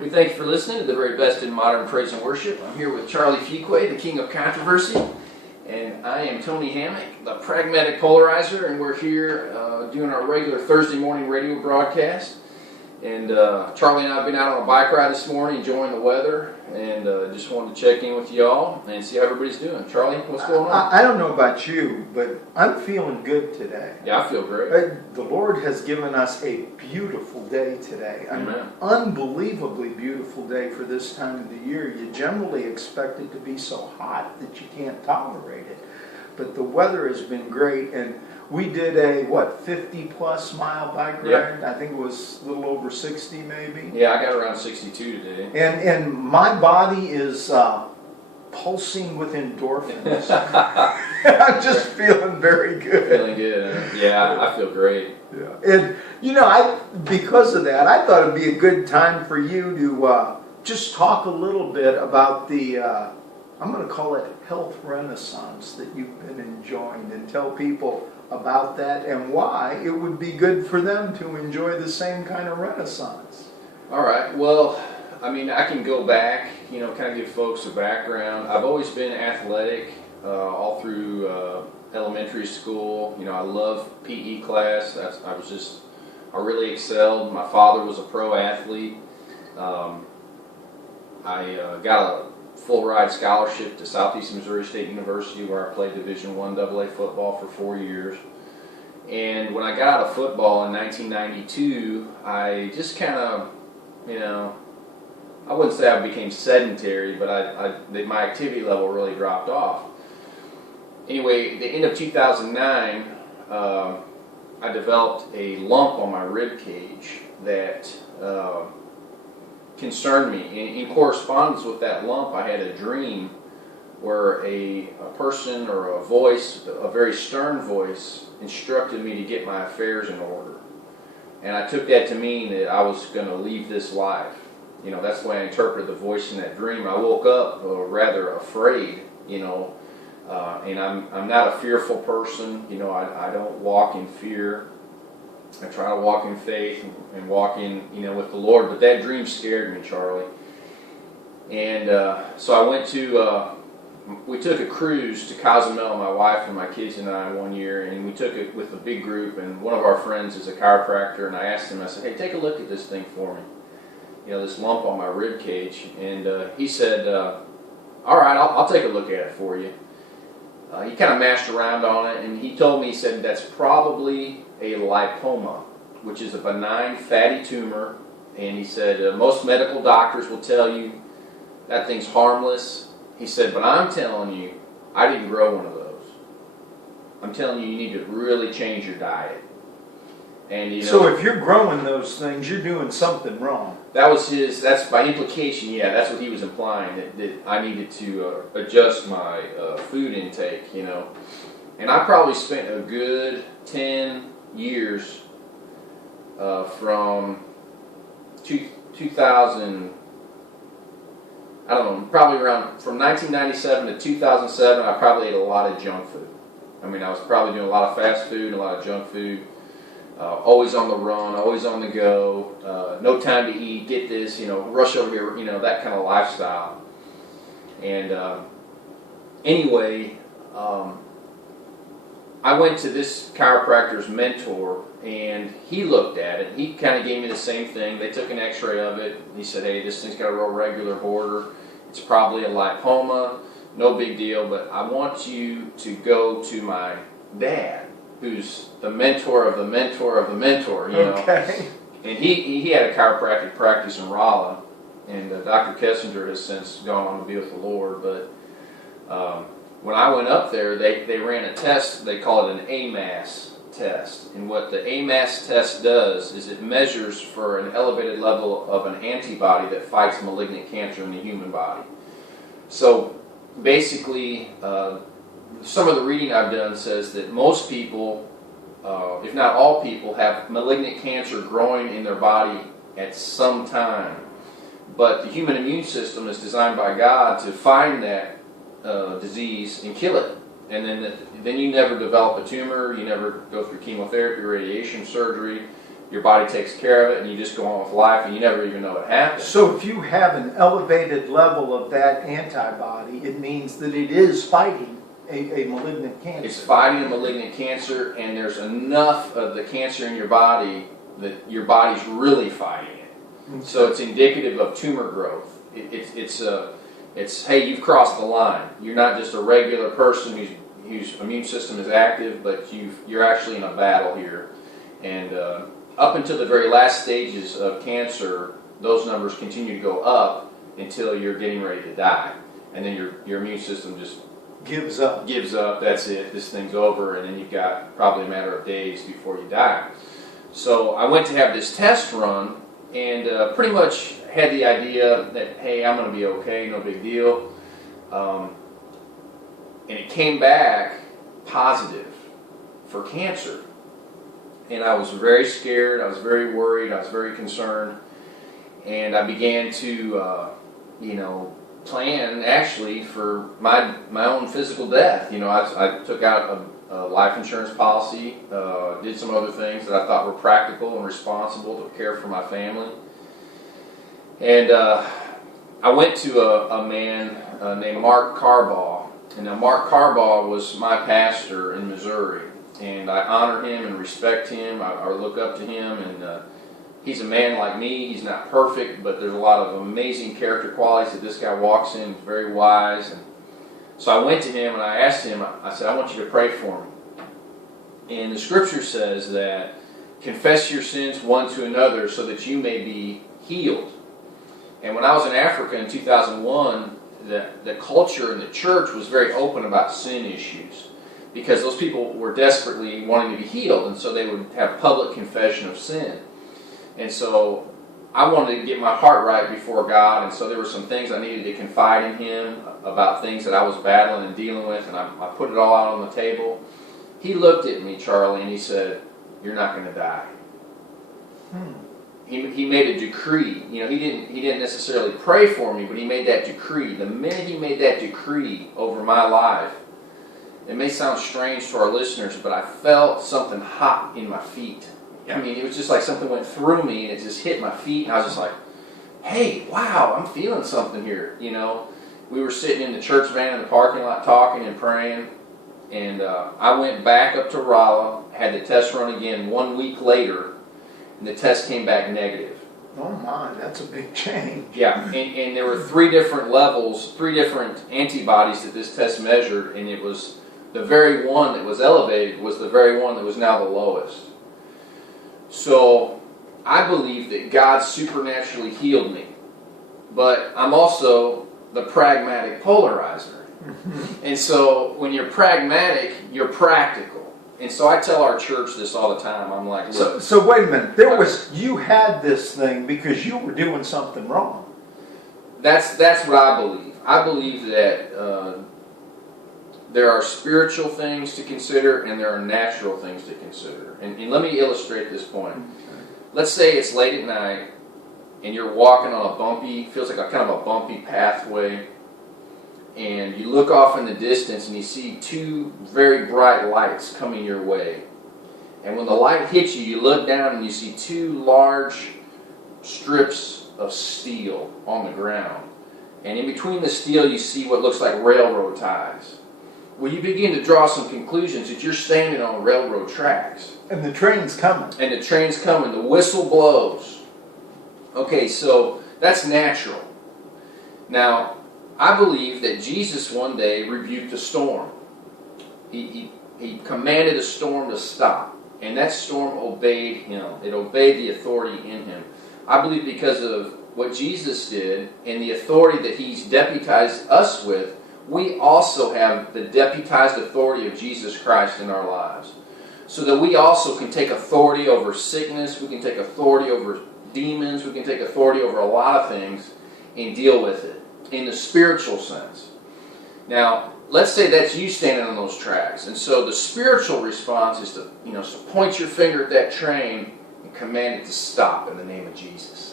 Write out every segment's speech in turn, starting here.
We thank you for listening to the very best in modern praise and worship. I'm here with Charlie Fuqua, the king of controversy, and I am Tony Hammock, the pragmatic polarizer, and we're here doing our regular Thursday morning radio broadcast. And Charlie and I have been out on a bike ride this morning, enjoying the weather, and just wanted to check in with y'all and see how everybody's doing. Charlie, what's going on? I don't know about you, but I'm feeling good today. Yeah, I feel great. The Lord has given us a beautiful day today. An unbelievably beautiful day for this time of the year. You generally expect it to be so hot that you can't tolerate it. But the weather has been great, and we did a, 50-plus mile bike ride? Yep. I think it was a little over 60 maybe. Yeah, I got around 62 today. And my body is pulsing with endorphins. I'm just feeling very good. Feeling good, huh? Yeah, I feel great. Yeah. And, because of that, I thought it'd be a good time for you to just talk a little bit about the, I'm going to call it health renaissance that you've been enjoying, and tell people about that and why it would be good for them to enjoy the same kind of renaissance. All right. Well, I mean, I can go back, kind of give folks a background. I've always been athletic all through elementary school. I love PE class. I really excelled. My father was a pro athlete. I got a full ride scholarship to Southeast Missouri State University, where I played Division I AA football for 4 years. And when I got out of football in 1992, I just kind of, I wouldn't say I became sedentary, but my activity level really dropped off. Anyway, the end of 2009, I developed a lump on my rib cage that concerned me. In correspondence with that lump, I had a dream where a person or a voice, a very stern voice, instructed me to get my affairs in order. And I took that to mean that I was going to leave this life. That's the way I interpreted the voice in that dream. I woke up rather afraid, and I'm not a fearful person. I don't walk in fear. I try to walk in faith and walk in, with the Lord. But that dream scared me, Charlie. And so I went to, we took a cruise to Cozumel, my wife and my kids and I, one year. And we took it with a big group. And one of our friends is a chiropractor. And I asked him, I said, hey, take a look at this thing for me. This lump on my rib cage. And he said, all right, I'll take a look at it for you. He kind of mashed around on it. And he told me, he said, that's probably a lipoma, which is a benign fatty tumor, and he said most medical doctors will tell you that thing's harmless. He said, but I'm telling you, I didn't grow one of those. I'm telling you, you need to really change your diet. And so if you're growing those things, you're doing something wrong. That's by implication, yeah, that's what he was implying, that I needed to adjust my food intake, And I probably spent a good 10 years from 2000, I don't know, probably around from 1997 to 2007, I probably ate a lot of junk food. I mean, I was probably doing a lot of fast food and a lot of junk food, always on the run, always on the go, no time to eat, get this, rush over here, that kind of lifestyle. And anyway, I went to this chiropractor's mentor, and he looked at it. He kind of gave me the same thing. They took an x-ray of it. He said, hey, this thing's got a real regular border. It's probably a lipoma. No big deal, but I want you to go to my dad, who's the mentor of the mentor of the mentor, Okay. And he had a chiropractic practice in Rolla, and Dr. Kessinger has since gone on to be with the Lord, but when I went up there, they ran a test. They call it an AMAS test. And what the AMAS test does is it measures for an elevated level of an antibody that fights malignant cancer in the human body. So basically, some of the reading I've done says that most people, if not all people, have malignant cancer growing in their body at some time. But the human immune system is designed by God to find that disease and kill it. And then you never develop a tumor, you never go through chemotherapy, radiation, surgery. your body takes care of it, and you just go on with life, and you never even know it happened. So if you have an elevated level of that antibody, it means that it is fighting a malignant cancer. It's fighting a malignant cancer, and there's enough of the cancer in your body that your body's really fighting it. So it's indicative of tumor growth. It's hey, you've crossed the line. You're not just a regular person whose immune system is active, but you're actually in a battle here. And up until the very last stages of cancer, those numbers continue to go up until you're getting ready to die, and then your immune system just gives up. That's it. This thing's over, and then you've got probably a matter of days before you die. So I went to have this test run, and pretty much had the idea that, hey, I'm going to be okay, no big deal. And it came back positive for cancer. And I was very scared, I was very worried, I was very concerned. And I began to, plan actually for my own physical death. I took out a life insurance policy, did some other things that I thought were practical and responsible to care for my family. And I went to a man named Mark Carbaugh. And now Mark Carbaugh was my pastor in Missouri. And I honor him and respect him. I look up to him, and he's a man like me. He's not perfect, but there's a lot of amazing character qualities that this guy walks in. He's very wise. And so I went to him and I asked him, I said, I want you to pray for me. And the scripture says that confess your sins one to another so that you may be healed. And when I was in Africa in 2001, the culture in the church was very open about sin issues, because those people were desperately wanting to be healed, and so they would have public confession of sin. And so I wanted to get my heart right before God, and so there were some things I needed to confide in Him about things that I was battling and dealing with, and I put it all out on the table. He looked at me, Charlie, and he said, "You're not going to die." He made a decree. He didn't necessarily pray for me, but he made that decree. The minute he made that decree over my life, it may sound strange to our listeners, but I felt something hot in my feet. I mean, it was just like something went through me, and it just hit my feet, and I was just like, hey, wow, I'm feeling something here. We were sitting in the church van in the parking lot talking and praying, and I went back up to Rolla, had the test run again 1 week later, and the test came back negative. Oh my, that's a big change. Yeah, and there were 3 different levels, 3 different antibodies that this test measured, and it was the very one that was elevated was the very one that was now the lowest. So I believe that God supernaturally healed me, but I'm also the pragmatic polarizer. And so when you're pragmatic, you're practical. And so I tell our church this all the time. I'm like, look. So wait a minute. You had this thing because you were doing something wrong. That's what I believe. I believe that there are spiritual things to consider and there are natural things to consider. And let me illustrate this point. Let's say it's late at night and you're walking on feels like a kind of a bumpy pathway, and you look off in the distance and you see 2 very bright lights coming your way. And when the light hits you, you look down and you see 2 large strips of steel on the ground. And in between the steel you see what looks like railroad ties. Well, you begin to draw some conclusions that you're standing on railroad tracks. And the train's coming. And the train's coming. The whistle blows. Okay, so that's natural. Now, I believe that Jesus one day rebuked a storm. He commanded a storm to stop. And that storm obeyed him. It obeyed the authority in him. I believe because of what Jesus did and the authority that He's deputized us with, we also have the deputized authority of Jesus Christ in our lives. So that we also can take authority over sickness, we can take authority over demons, we can take authority over a lot of things and deal with it in the spiritual sense. Now, let's say that's you standing on those tracks. And so the spiritual response is to, so point your finger at that train and command it to stop in the name of Jesus.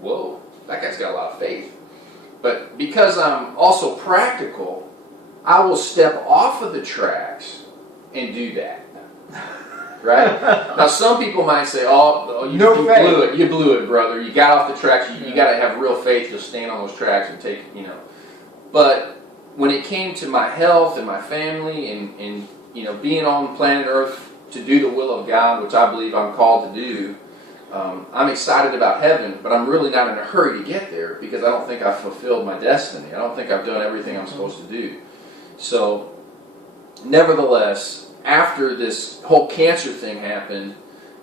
Whoa, that guy's got a lot of faith. But because I'm also practical, I will step off of the tracks and do that. right? Now, some people might say, you blew it. You blew it, brother. You got off the tracks. You got to have real faith to stand on those tracks and take, But when it came to my health and my family and being on planet Earth to do the will of God, which I believe I'm called to do, I'm excited about heaven, but I'm really not in a hurry to get there because I don't think I've fulfilled my destiny. I don't think I've done everything I'm supposed to do. So, nevertheless, after this whole cancer thing happened,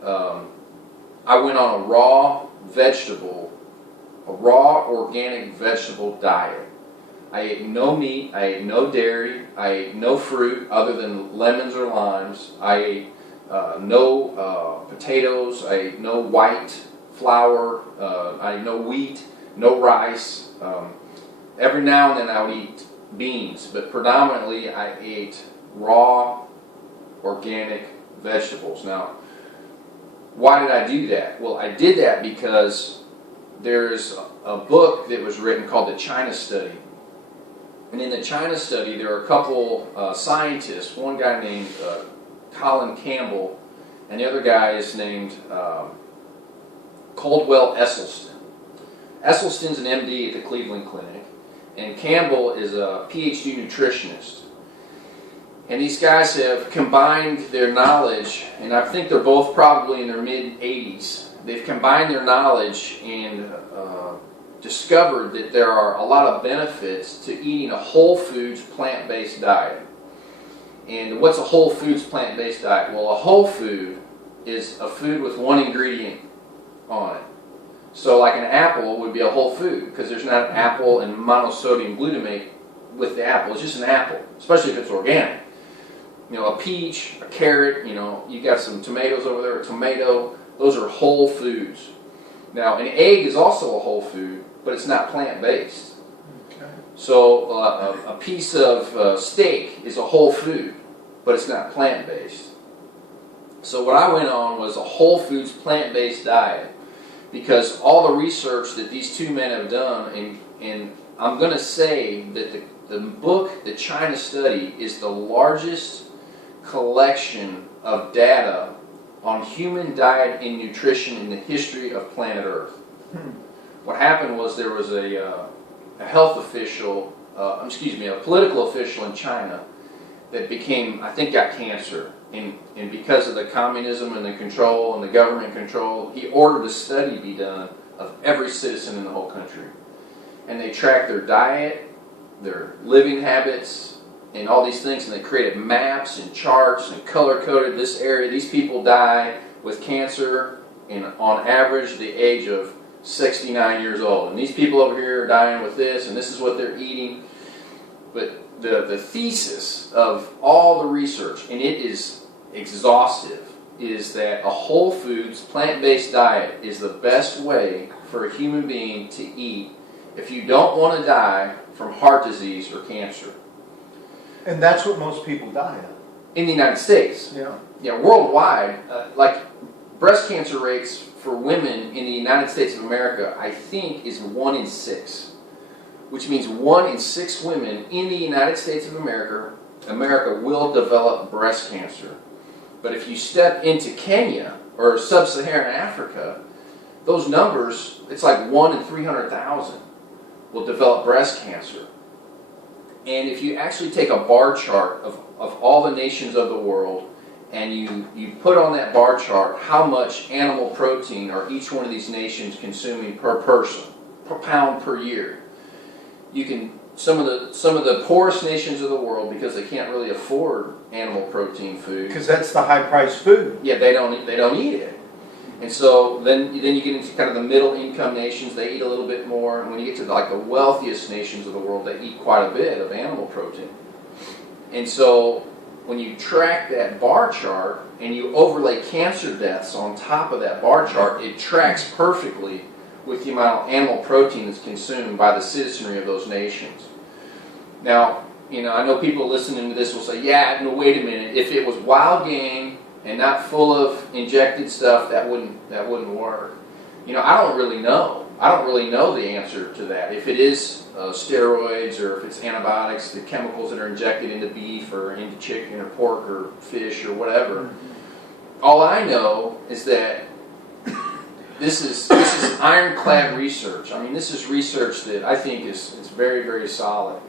I went on a raw organic vegetable diet. I ate no meat, I ate no dairy, I ate no fruit other than lemons or limes. I ate no potatoes, I ate no white flour, I ate no wheat, no rice. Every now and then I would eat beans, but predominantly I ate raw organic vegetables. Now, why did I do that? Well, I did that because there's a book that was written called The China Study. And in the China Study, there are a couple scientists, one guy named Colin Campbell, and the other guy is named Caldwell Esselstyn. Esselstyn's an MD at the Cleveland Clinic, and Campbell is a PhD nutritionist. And these guys have combined their knowledge, and I think they're both probably in their mid-80s. They've combined their knowledge and discovered that there are a lot of benefits to eating a whole foods plant-based diet. And what's a whole foods plant-based diet? Well, a whole food is a food with one ingredient on it. So like an apple would be a whole food because there's not an apple and monosodium glutamate with the apple. It's just an apple, especially if it's organic. A peach, a carrot, you got some tomatoes over there, a tomato, those are whole foods. Now, an egg is also a whole food, but it's not plant-based. Okay. So, a piece of steak is a whole food, but it's not plant-based. So what I went on was a whole foods plant-based diet because all the research that these two men have done, and I'm going to say that the book, The China Study, is the largest collection of data on human diet and nutrition in the history of planet Earth. What happened was there was a health official, a political official in China that got cancer. And because of the communism and the control and the government control, he ordered a study be done of every citizen in the whole country. And they tracked their diet, their living habits, and all these things, and they created maps and charts and color-coded this area. These people die with cancer on average the age of 69 years old. And these people over here are dying with this, and this is what they're eating. But the thesis of all the research, and it is exhaustive, is that a whole foods, plant-based diet is the best way for a human being to eat if you don't want to die from heart disease or cancer. And that's what most people die of. In the United States. Yeah, worldwide, like breast cancer rates for women in the United States of America, I think, is 1 in 6. Which means 1 in 6 women in the United States of America will develop breast cancer. But if you step into Kenya or sub-Saharan Africa, those numbers, it's like 1 in 300,000 will develop breast cancer. And if you actually take a bar chart of all the nations of the world and you put on that bar chart how much animal protein are each one of these nations consuming per person, per pound per year, you can some of the poorest nations of the world, because they can't really afford animal protein food, because that's the high priced food. Yeah, they don't eat it. And so then you get into kind of the middle income nations. They eat a little bit more, and when you get to like the wealthiest nations of the world, they eat quite a bit of animal protein. And so when you track that bar chart and you overlay cancer deaths on top of that bar chart, it tracks perfectly with the amount of animal protein that's consumed by the citizenry of those nations. Now, I know people listening to this will say, yeah, no, wait a minute, if it was wild game and not full of injected stuff, that wouldn't work. I don't really know. I don't really know the answer to that. If it is steroids or if it's antibiotics, the chemicals that are injected into beef or into chicken or pork or fish or whatever. all I know is that this is ironclad research. I mean, this is research that I think is very, very solid.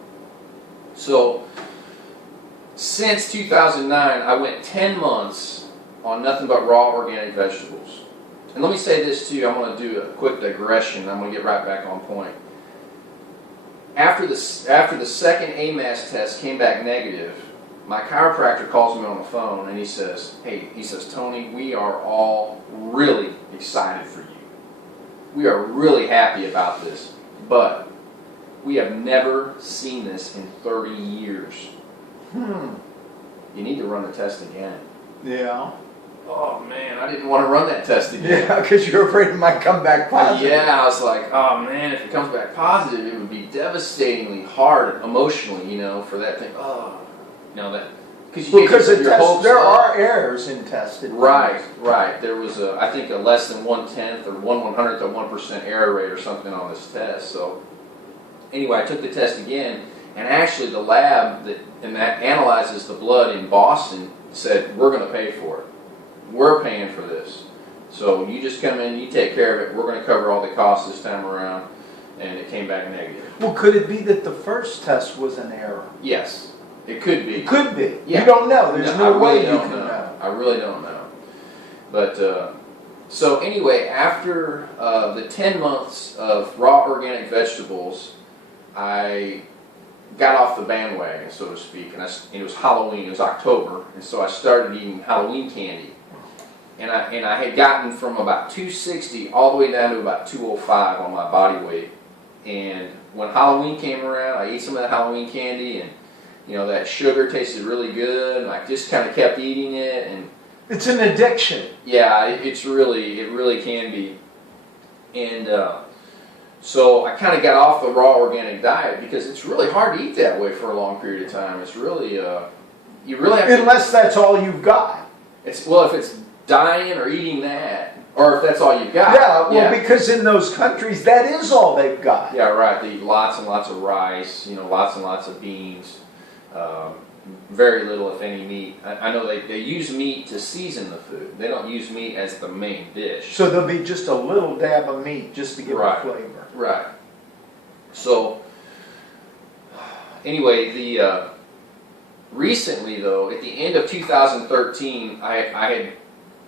So, since 2009, I went 10 months on nothing but raw organic vegetables. And let me say this too, I'm going to do a quick digression, I'm going to get right back on point. After the second AMAS test came back negative, my chiropractor calls me on the phone and he says, Tony, we are all really excited for you. We are really happy about this, but we have never seen this in 30 years. You need to run the test again. Yeah. Oh man, I didn't want to run that test again. Yeah, because you're afraid it might come back positive. Yeah, I was like, oh man, if it comes back positive, it would be devastatingly hard emotionally, for that thing. Oh, that because there are errors in tested. Right. There was I think a less than 1/10 or 1/100th of 1% error rate or something on this test. So anyway, I took the test again, and actually the lab that analyzes the blood in Boston said, we're going to pay for it. We're paying for this. So you just come in, you take care of it. We're going to cover all the costs this time around. And it came back negative. Well, could it be that the first test was an error? Yes, it could be. It could be. Yeah. You don't know. There's no way you can know. I really don't know. But, so anyway, after the 10 months of raw organic vegetables, I got off the bandwagon, so to speak, and it was Halloween, it was October, and so I started eating Halloween candy. And I had gotten from about 260 all the way down to about 205 on my body weight. And when Halloween came around, I ate some of that Halloween candy, and that sugar tasted really good, and I just kind of kept eating it. And it's an addiction. Yeah, it really can be. And so I kind of got off the raw organic diet because it's really hard to eat that way for a long period of time. It's really you really have to, unless that's all you've got. If it's dying or eating that, or if that's all you've got. Yeah, because in those countries, that is all they've got. Yeah, right. They eat lots and lots of rice, lots and lots of beans, very little, if any, meat. I know they use meat to season the food. They don't use meat as the main dish. So there'll be just a little dab of meat just to give it flavor. Right. So, anyway, recently, though, at the end of 2013, I had...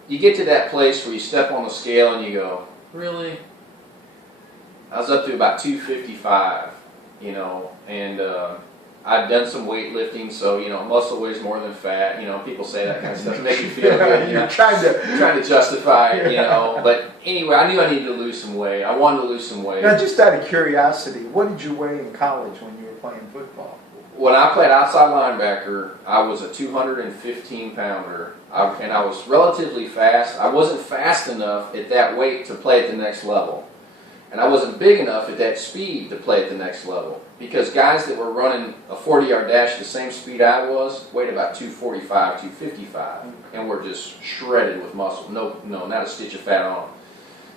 You get to that place where you step on the scale and you go, really? I was up to about 255, and I'd done some weightlifting, so, muscle weighs more than fat, people say that kind of stuff to make you feel good. You're trying to justify it, but anyway, I knew I needed to lose some weight. I wanted to lose some weight. Now, just out of curiosity, what did you weigh in college when you were playing football? When I played outside linebacker, I was a 215-pounder, and I was relatively fast. I wasn't fast enough at that weight to play at the next level. And I wasn't big enough at that speed to play at the next level. Because guys that were running a 40-yard dash the same speed I was weighed about 245, 255, and were just shredded with muscle. No, not a stitch of fat on.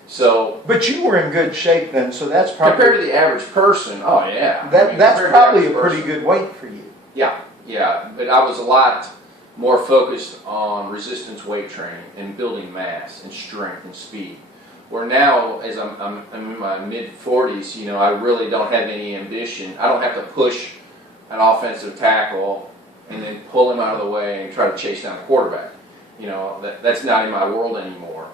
So, but you were in good shape then, so that's probably... Compared to the average person, oh yeah. That's probably a pretty good weight for you. Yeah. But I was a lot more focused on resistance weight training and building mass and strength and speed. Where now, as I'm in my mid-40s, I really don't have any ambition. I don't have to push an offensive tackle and then pull him out of the way and try to chase down a quarterback. That's not in my world anymore.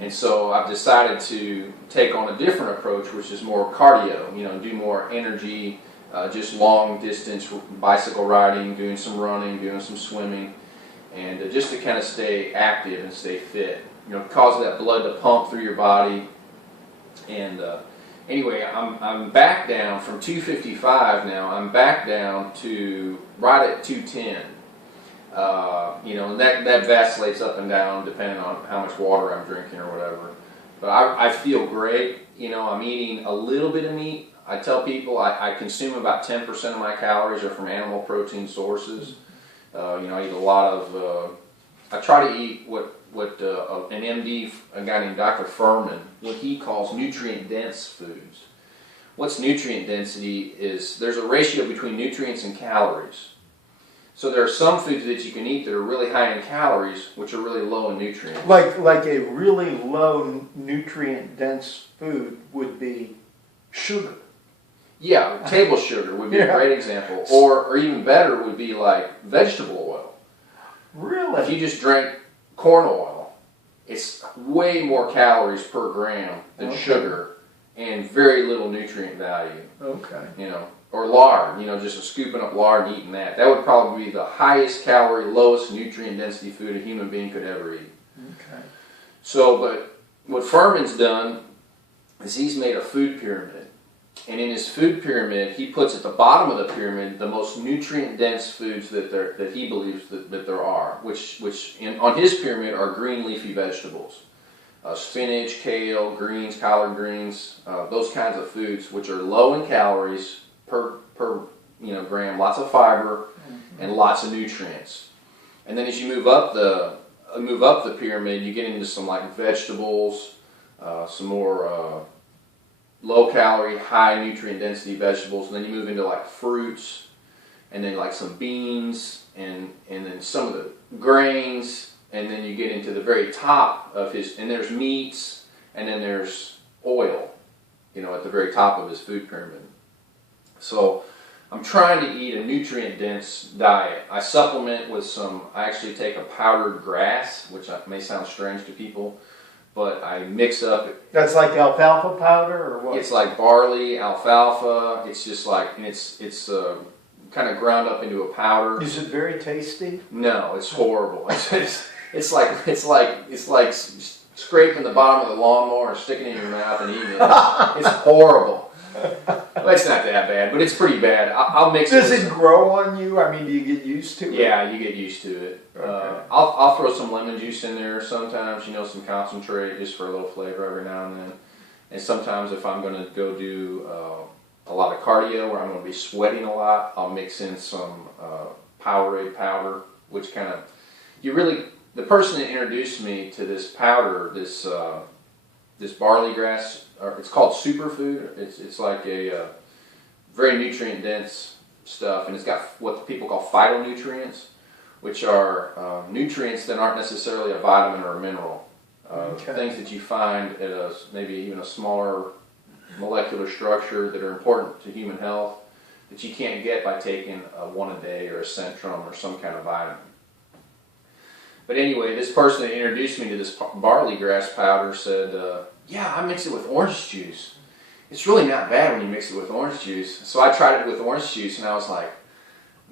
And so I've decided to take on a different approach, which is more cardio, do more energy, just long distance bicycle riding, doing some running, doing some swimming, and just to kind of stay active and stay fit. Cause that blood to pump through your body. And anyway, I'm back down from 255 now. I'm back down to right at 210. And that vacillates up and down depending on how much water I'm drinking or whatever. But I feel great. I'm eating a little bit of meat. I tell people I consume about 10% of my calories are from animal protein sources. I eat a lot of... I try to eat what an MD, a guy named Dr. Furman, what he calls nutrient-dense foods. What's nutrient density is there's a ratio between nutrients and calories. So there are some foods that you can eat that are really high in calories, which are really low in nutrients. Like a really low nutrient dense food would be sugar. Yeah, table sugar would be a great example. Or even better would be like vegetable oil. Really? If you just drank corn oil, it's way more calories per gram than sugar and very little nutrient value. Okay. You know, or lard, you know, just scooping up lard and eating that. That would probably be the highest calorie, lowest nutrient density food a human being could ever eat. Okay. So, but what Furman's done is he's made a food pyramid. And in his food pyramid, he puts at the bottom of the pyramid the most nutrient-dense foods that he believes that there are, which on his pyramid are green leafy vegetables. Spinach, kale, greens, collard greens, those kinds of foods, which are low in calories per gram, lots of fiber, and lots of nutrients. And then as you move up the pyramid, you get into some like vegetables, some more low calorie, high nutrient density vegetables, and then you move into like fruits, and then like some beans, and then some of the grains, and then you get into the very top of his, and there's meats, and then there's oil, you know, at the very top of his food pyramid. So I'm trying to eat a nutrient dense diet. I supplement with I actually take a powdered grass, which may sound strange to people, but I mix up. That's like alfalfa powder, or what? It's like barley, alfalfa. It's just like, and it's kind of ground up into a powder. Is it very tasty? No, it's horrible. It's like scraping the bottom of the lawnmower and sticking it in your mouth and eating it. It's horrible. Well, it's not that bad, but it's pretty bad. I'll mix it. Does it grow on you? I mean, do you get used to it? Yeah, you get used to it. Okay. I'll throw some lemon juice in there sometimes, you know, some concentrate just for a little flavor every now and then. And sometimes if I'm going to go do a lot of cardio where I'm going to be sweating a lot, I'll mix in some Powerade powder, which kind of, the person that introduced me to this powder, this barley grass, it's called superfood. It's like a very nutrient dense stuff, and it's got what people call phytonutrients, which are nutrients that aren't necessarily a vitamin or a mineral. Things that you find at maybe even a smaller molecular structure that are important to human health that you can't get by taking a one a day or a Centrum or some kind of vitamin. But anyway, this person that introduced me to this barley grass powder said, yeah, I mix it with orange juice. It's really not bad when you mix it with orange juice. So I tried it with orange juice, and I was like,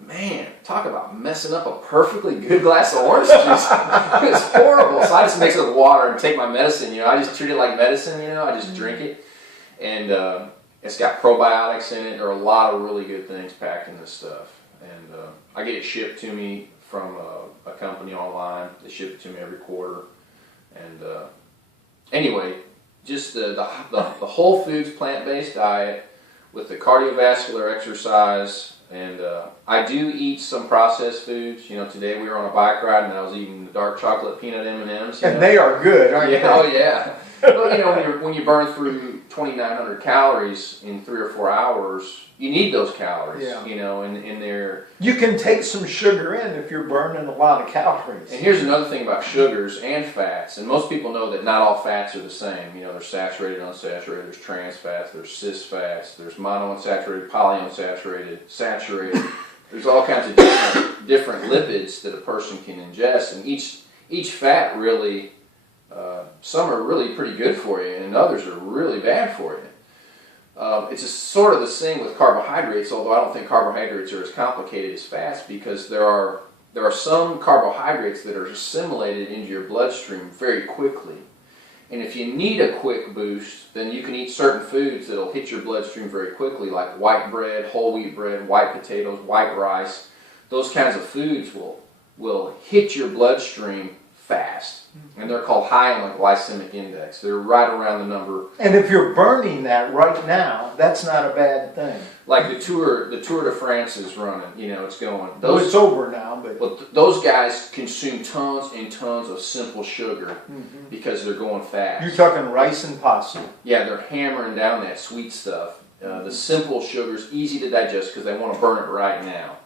man, talk about messing up a perfectly good glass of orange juice. It was horrible. So I just mix it with water and take my medicine. You know, I just treat it like medicine. You know, I just drink it, and it's got probiotics in it. There are a lot of really good things packed in this stuff, and I get it shipped to me from a company online. They ship it to me every quarter, and anyway, just the whole foods plant-based diet with the cardiovascular exercise. And I do eat some processed foods. You know, today we were on a bike ride and I was eating the dark chocolate peanut M&Ms. And they are good, aren't they? Oh yeah. Well, you know, when you burn through 2,900 calories in 3 or 4 hours, you need those calories. Yeah. You know, and they're. You can take some sugar in if you're burning a lot of calories. And here's another thing about sugars and fats. And most people know that not all fats are the same. You know, there's saturated, unsaturated, there's trans fats, there's cis fats, there's monounsaturated, polyunsaturated, saturated. There's all kinds of different lipids that a person can ingest, and each fat really, some are really pretty good for you, and others are really bad for you. It's sort of the same with carbohydrates, although I don't think carbohydrates are as complicated as fats, because there are some carbohydrates that are assimilated into your bloodstream very quickly. And if you need a quick boost, then you can eat certain foods that'll hit your bloodstream very quickly, like white bread, whole wheat bread, white potatoes, white rice. Those kinds of foods will hit your bloodstream fast. And they're called high on the glycemic index. They're right around the number. And if you're burning that right now, that's not a bad thing. Like the Tour de France is running, you know, it's going. Well, it's over now, but... Well, those guys consume tons and tons of simple sugar because they're going fast. You're talking rice and pasta. Yeah, they're hammering down that sweet stuff. The simple sugar's easy to digest because they want to burn it right now.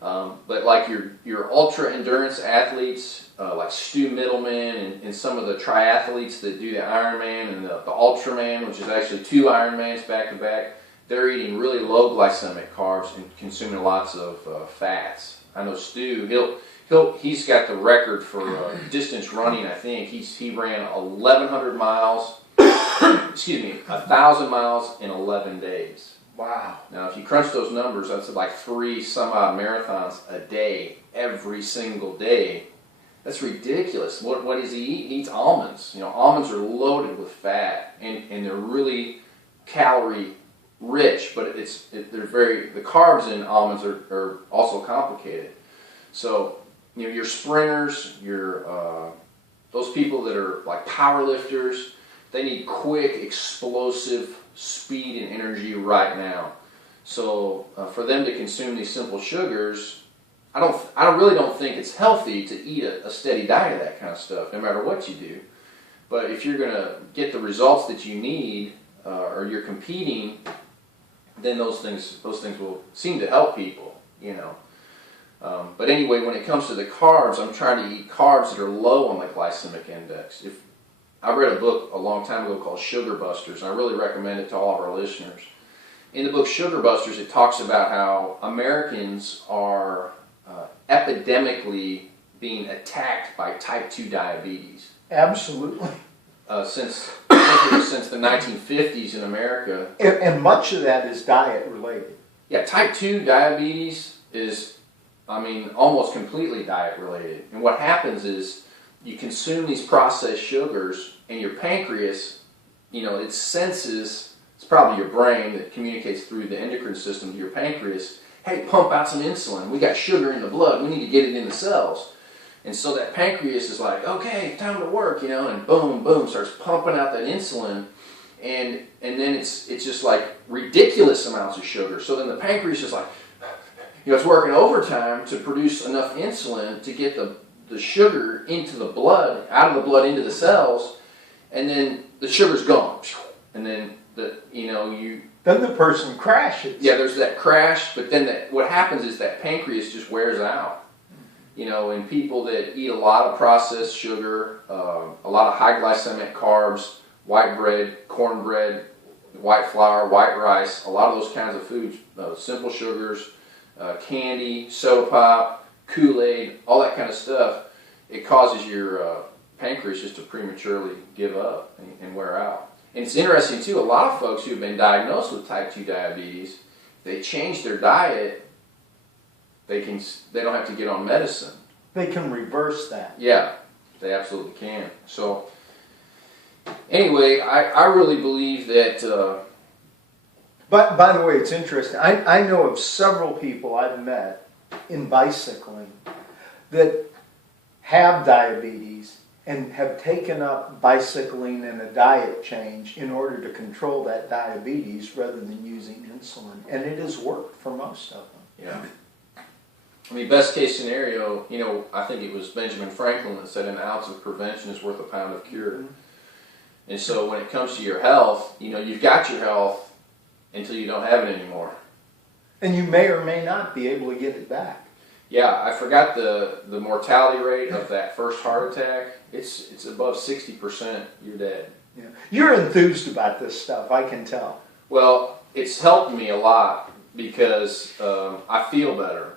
But like your ultra endurance athletes, like Stu Middleman and some of the triathletes that do the Ironman and the Ultraman, which is actually 2 Ironmans back to back, they're eating really low glycemic carbs and consuming lots of fats. I know Stu, he's got the record for distance running. I think he ran 1,100 miles, 1,000 miles in 11 days. Wow. Now, if you crunch those numbers, that's like 3 some odd marathons a day, every single day. That's ridiculous. What does he eat? He eats almonds. Almonds are loaded with fat, and they're really calorie rich, but the carbs in almonds are also complicated. So, your sprinters, those people that are like power lifters, they need quick, explosive speed and energy right now. So for them to consume these simple sugars, I really don't think it's healthy to eat a steady diet of that kind of stuff, no matter what you do. But if you're going to get the results that you need, or you're competing, then those things will seem to help people. But anyway, when it comes to the carbs, I'm trying to eat carbs that are low on the glycemic index. I read a book a long time ago called Sugar Busters, and I really recommend it to all of our listeners. In the book Sugar Busters, it talks about how Americans are epidemically being attacked by type 2 diabetes. Absolutely. Since the 1950s in America. And much of that is diet related. Yeah, type 2 diabetes is, almost completely diet related. And what happens is, you consume these processed sugars, and your pancreas, it senses, it's probably your brain that communicates through the endocrine system to your pancreas, hey, pump out some insulin. We got sugar in the blood. We need to get it in the cells. And so that pancreas is like, okay, time to work, and boom, boom, starts pumping out that insulin. And then it's just like ridiculous amounts of sugar. So then the pancreas is like, it's working overtime to produce enough insulin to get the sugar into the blood, out of the blood into the cells, and then the sugar's gone. And then Then the person crashes. Yeah, there's that crash, but then what happens is that pancreas just wears out. In people that eat a lot of processed sugar, a lot of high glycemic carbs, white bread, cornbread, white flour, white rice, a lot of those kinds of foods, simple sugars, candy, soda pop, Kool-Aid, all that kind of stuff, it causes your pancreas just to prematurely give up and wear out. And it's interesting too, a lot of folks who have been diagnosed with type 2 diabetes, they change their diet, they don't have to get on medicine. They can reverse that. Yeah, they absolutely can. So anyway, I really believe that... But by the way, it's interesting. I know of several people I've met in bicycling that have diabetes and have taken up bicycling and a diet change in order to control that diabetes rather than using insulin. And it has worked for most of them. Yeah. Best case scenario, I think it was Benjamin Franklin that said an ounce of prevention is worth a pound of cure. Mm-hmm. And so when it comes to your health, you've got your health until you don't have it anymore. And you may or may not be able to get it back. Yeah, I forgot the mortality rate of that first heart attack. It's above 60%, you're dead. Yeah. You're enthused about this stuff, I can tell. Well, it's helped me a lot because I feel better.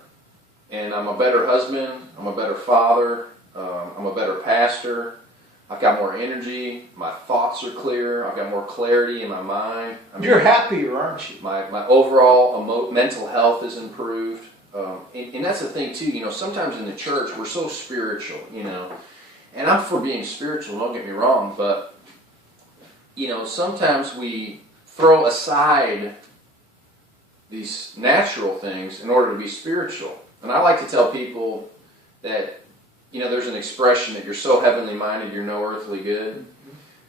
And I'm a better husband, I'm a better father, I'm a better pastor. I've got more energy, my thoughts are clearer, I've got more clarity in my mind. You're happier, aren't you? My overall mental health is improved. And that's the thing too, sometimes in the church we're so spiritual, and I'm for being spiritual, don't get me wrong, but sometimes we throw aside these natural things in order to be spiritual. And I like to tell people that, there's an expression that you're so heavenly minded, you're no earthly good.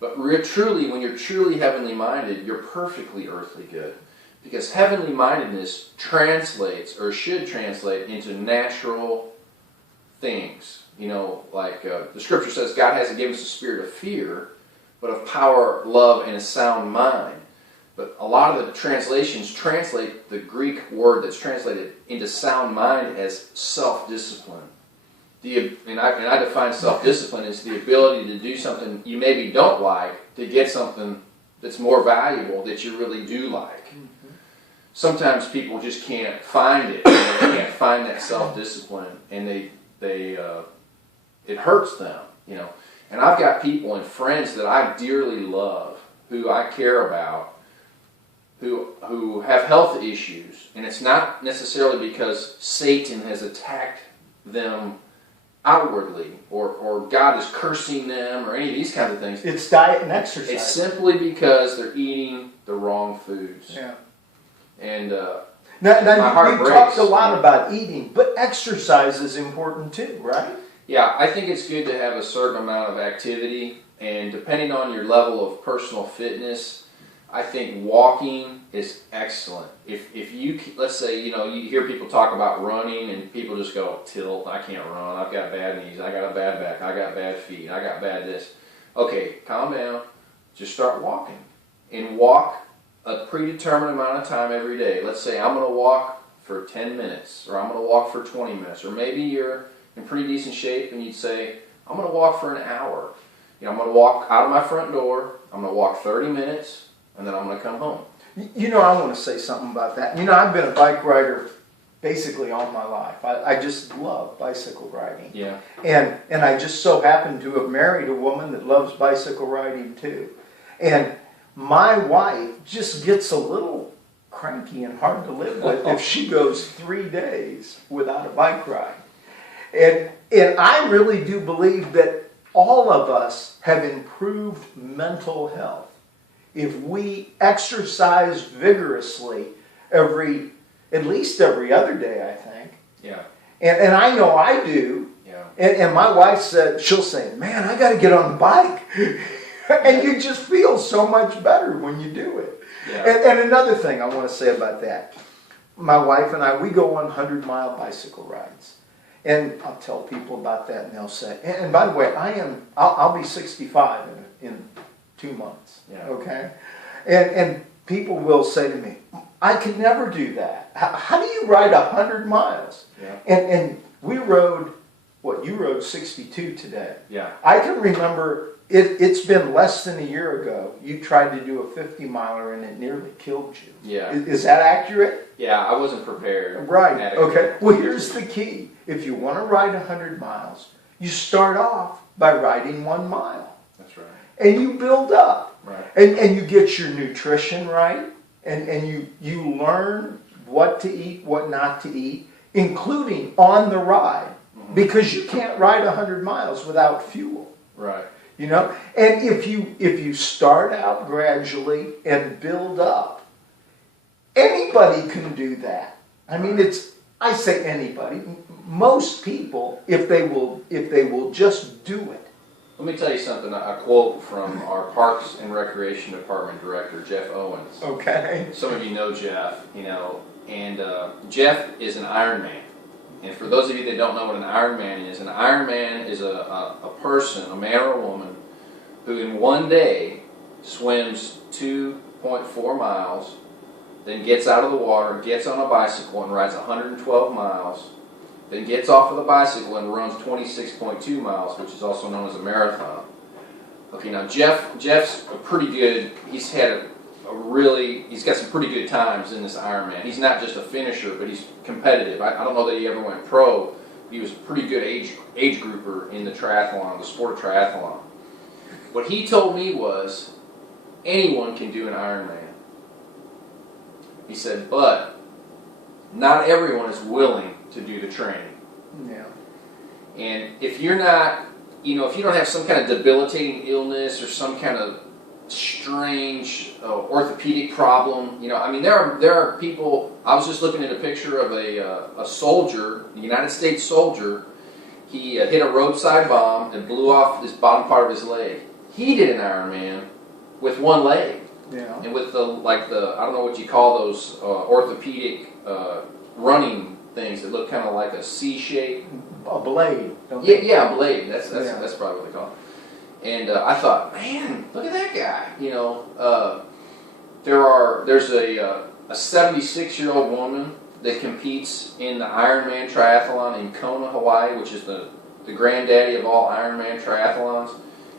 But truly, when you're truly heavenly minded, you're perfectly earthly good. Because heavenly mindedness translates, or should translate, into natural things. The scripture says God hasn't given us a spirit of fear, but of power, love, and a sound mind. But a lot of the translations translate the Greek word that's translated into sound mind as self-discipline. And I define self-discipline as the ability to do something you maybe don't like to get something that's more valuable that you really do like. Sometimes people just can't find it. They can't find that self-discipline, and it hurts them, you know. And I've got people and friends that I dearly love, who I care about, who have health issues, and it's not necessarily because Satan has attacked them outwardly, or God is cursing them, or any of these kinds of things. It's diet and exercise. It's simply because they're eating the wrong foods. Yeah. And now you talked a lot about eating, but exercise is important too, right? Yeah, I think it's good to have a certain amount of activity, and depending on your level of personal fitness, I think walking is excellent. If you, let's say, you know, you hear people talk about running and people just go, tilt, I can't run, I've got bad knees, I got a bad back, I got bad feet, I got bad this. Okay, calm down, just start walking. And walk a predetermined amount of time every day. Let's say I'm going to walk for 10 minutes, or I'm going to walk for 20 minutes, or maybe you're in pretty decent shape and you'd say, I'm going to walk for an hour. You know, I'm going to walk out of my front door, I'm going to walk 30 minutes, and then I'm going to come home. You know, I want to say something about that. You know, I've been a bike rider basically all my life. I just love bicycle riding. Yeah. And I just so happen to have married a woman that loves bicycle riding too. And my wife just gets a little cranky and hard to live with if she goes 3 days without a bike ride. And I really do believe that all of us have improved mental health if we exercise vigorously at least every other day, I think. Yeah. And I know I do. Yeah. And my wife said, she'll say, man, I got to get on the bike. And you just feel so much better when you do it. Yeah. And another thing I want to say about that, my wife and I, we go on 100-mile bicycle rides. And I'll tell people about that, and they'll say, and by the way, I'll be 65 in 2 months. Yeah. Okay? And people will say to me, I could never do that. How do you ride 100 miles? Yeah. And we rode, you rode 62 today. Yeah. I can remember, it's been less than a year ago, you tried to do a 50-miler and it nearly killed you. Yeah. Is that accurate? Yeah, I wasn't prepared. Right. Okay. Well, here's the key. If you want to ride 100 miles, you start off by riding 1 mile. That's right. And you build up. Right. And you get your nutrition right. And you learn what to eat, what not to eat, including on the ride. Mm-hmm. Because you can't ride 100 miles without fuel. Right. You know? And if you start out gradually and build up, anybody can do that. I mean, I say anybody. Most people, if they will just do it. Let me tell you something, a quote from our Parks and Recreation Department Director, Jeff Owens. Okay. Some of you know Jeff, you know, and Jeff is an Ironman. And for those of you that don't know what an Ironman is a person, a man or a woman, who in one day swims 2.4 miles, then gets out of the water, gets on a bicycle and rides 112 miles, then gets off of the bicycle and runs 26.2 miles, which is also known as a marathon. Okay, now Jeff's a pretty good, he's got some pretty good times in this Ironman. He's not just a finisher, but he's competitive. I don't know that he ever went pro. He was a pretty good age grouper in the triathlon, the sport of triathlon. What he told me was, anyone can do an Ironman. He said, but not everyone is willing to do the training. Yeah. And if you're not, if you don't have some kind of debilitating illness or some kind of strange orthopedic problem, there are people. I was just looking at a picture of a soldier, a United States soldier. He hit a roadside bomb and blew off this bottom part of his leg. He did an Ironman with one leg. Yeah. And with the I don't know what you call those orthopedic running things that look kind of like a C shape. A blade. Yeah, a blade. That's Yeah. probably what they call it. And I thought, man, look at that guy. There are there's a 76-year-old woman that competes in the Ironman triathlon in Kona, Hawaii, which is the granddaddy of all Ironman triathlons.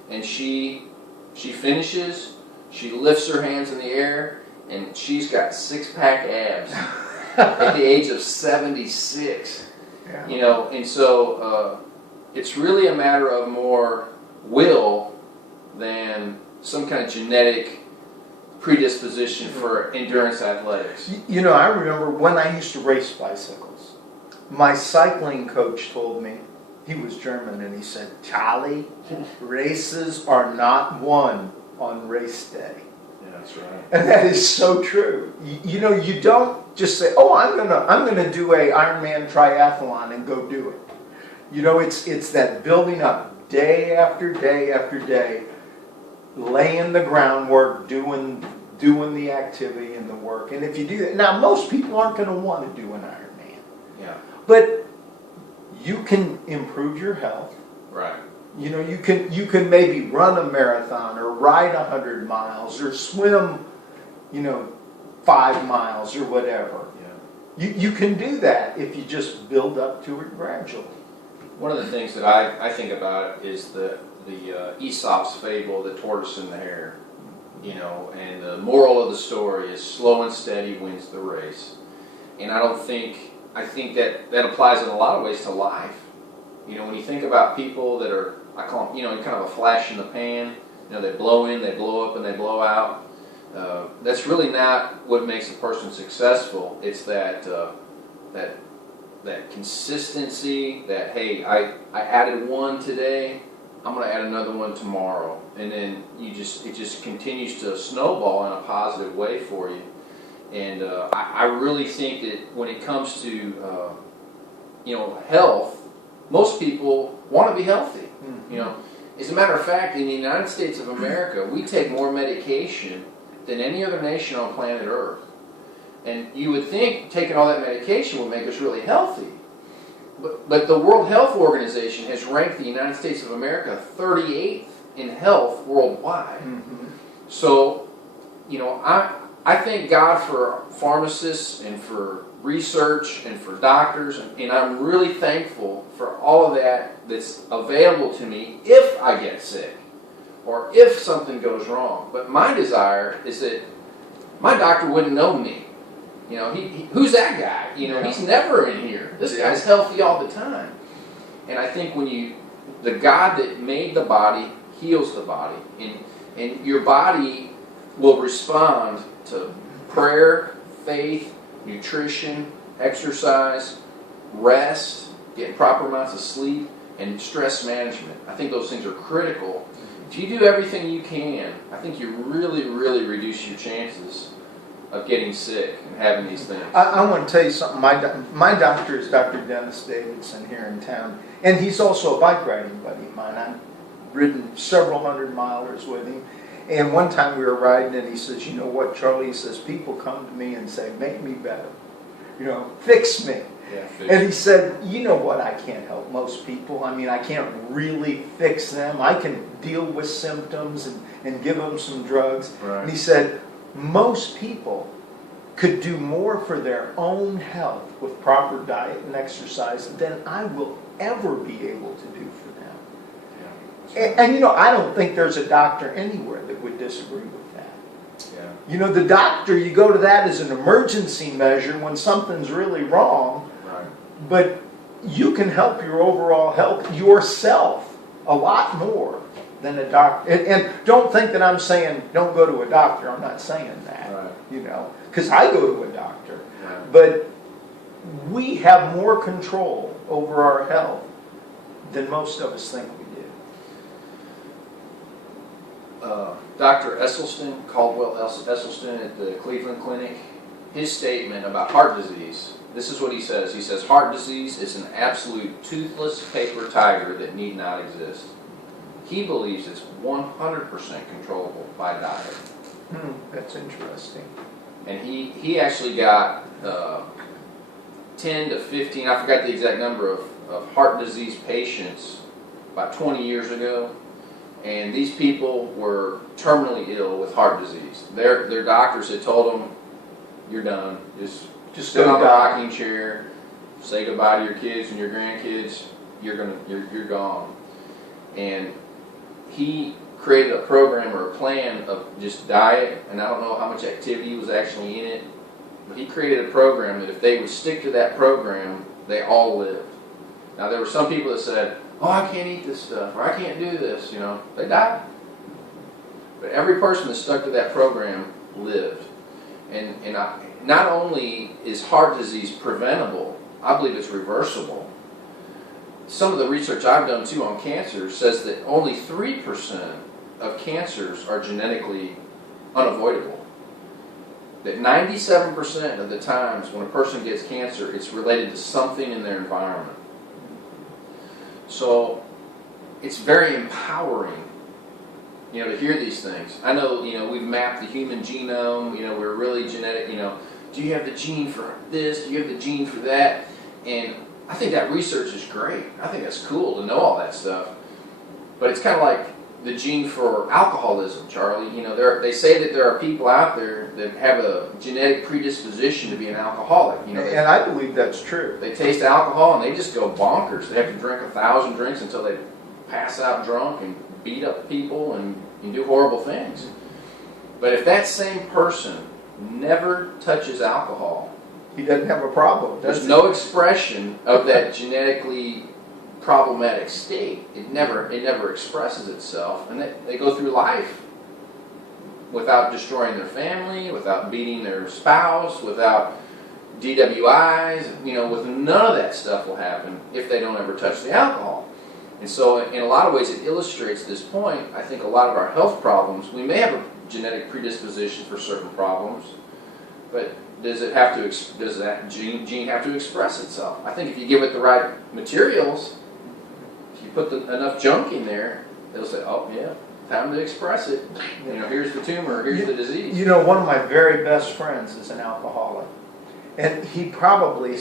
And she finishes, she lifts her hands in the air, and she's got six-pack abs at the age of 76. Yeah. You know, and so it's really a matter of more will than some kind of genetic predisposition for endurance athletics. You know, I remember when I used to race bicycles, my cycling coach told me, he was German, and he said, "Charlie, races are not won on race day." Yeah, that's right. And that is so true. You know, you don't just say, "Oh, I'm gonna do a Ironman triathlon and go do it." You know, it's that building up day after day after day, laying the groundwork, doing the activity and the work. And if you do that, now most people aren't going to want to do an Ironman. Yeah. But you can improve your health. Right. You know, you can maybe run a marathon or ride 100 miles or swim, 5 miles or whatever. Yeah. You can do that if you just build up to it gradually. One of the things that I think about is the Aesop's fable, the tortoise and the hare. You know, and the moral of the story is slow and steady wins the race. And I think that applies in a lot of ways to life. You know, when you think about people that are, I call them, kind of a flash in the pan, they blow in, they blow up, and they blow out. That's really not what makes a person successful. It's that consistency, that, hey, I added one today, I'm going to add another one tomorrow. And then it just continues to snowball in a positive way for you. And I really think that when it comes to, health, most people want to be healthy. Mm-hmm. As a matter of fact, in the United States of America, we take more medication than any other nation on planet Earth. And you would think taking all that medication would make us really healthy. But the World Health Organization has ranked the United States of America 38th in health worldwide. Mm-hmm. So, I thank God for pharmacists and for research and for doctors, and I'm really thankful for all of that that's available to me if I get sick or if something goes wrong. But my desire is that my doctor wouldn't know me. Who's that guy? He's never in here. This guy's healthy all the time. And I think the God that made the body heals the body. And your body will respond to prayer, faith, nutrition, exercise, rest, getting proper amounts of sleep, and stress management. I think those things are critical. If you do everything you can, I think you really, really reduce your chances of getting sick and having these things. I want to tell you something. My doctor is Dr. Dennis Davidson here in town, and he's also a bike riding buddy of mine. I've ridden several 100-milers with him, and one time we were riding, and he says, "You know what, Charlie?" He says, "People come to me and say, 'Make me better. Fix me.'" Yeah, and he said, "You know what? I can't help most people. I mean, I can't really fix them. I can deal with symptoms and give them some drugs." Right. And he said, most people could do more for their own health with proper diet and exercise than I will ever be able to do for them. Yeah, And I don't think there's a doctor anywhere that would disagree with that. yeah. The doctor, you go to that as an emergency measure when something's really wrong, Right. but you can help your overall health yourself a lot more than a doctor. And don't think that I'm saying don't go to a doctor. I'm not saying that, Right. because I go to a doctor. Right. But we have more control over our health than most of us think we do. Dr. Esselstyn, Caldwell Esselstyn at the Cleveland Clinic, his statement about heart disease, this is what he says. He says, "Heart disease is an absolute toothless paper tiger that need not exist." He believes it's 100% controllable by diet. That's interesting. And he actually got 10 to 15, I forgot the exact number, of heart disease patients about 20 years ago. And these people were terminally ill with heart disease. Their doctors had told them, "You're done. Just sit on a rocking chair, say goodbye to your kids and your grandkids. You're gone." And he created a program or a plan of just diet, and I don't know how much activity was actually in it, but he created a program that if they would stick to that program, they all lived. Now there were some people that said, "Oh, I can't eat this stuff," or "I can't do this," they died. But every person that stuck to that program lived. And not only is heart disease preventable, I believe it's reversible. Some of the research I've done too on cancer says that only 3% of cancers are genetically unavoidable. That 97% of the times when a person gets cancer, it's related to something in their environment. So it's very empowering, to hear these things. I know, we've mapped the human genome, we're really genetic, do you have the gene for this? Do you have the gene for that? And I think that research is great. I think that's cool to know all that stuff. But it's kind of like the gene for alcoholism, Charlie. They say that there are people out there that have a genetic predisposition to be an alcoholic. And I believe that's true. They taste alcohol and they just go bonkers. They have to drink 1,000 drinks until they pass out drunk and beat up people and do horrible things. But if that same person never touches alcohol, he doesn't have a problem. There's no expression of that genetically problematic state. It never expresses itself, and they go through life without destroying their family, without beating their spouse, without DWIs. With none of that stuff will happen if they don't ever touch the alcohol. And so, in a lot of ways, it illustrates this point. I think a lot of our health problems, we may have a genetic predisposition for certain problems, but does that gene have to express itself? I think if you give it the right materials, if you put enough junk in there, it'll say, "Oh yeah, time to express it. Here's the tumor, here's the disease." One of my very best friends is an alcoholic, and he probably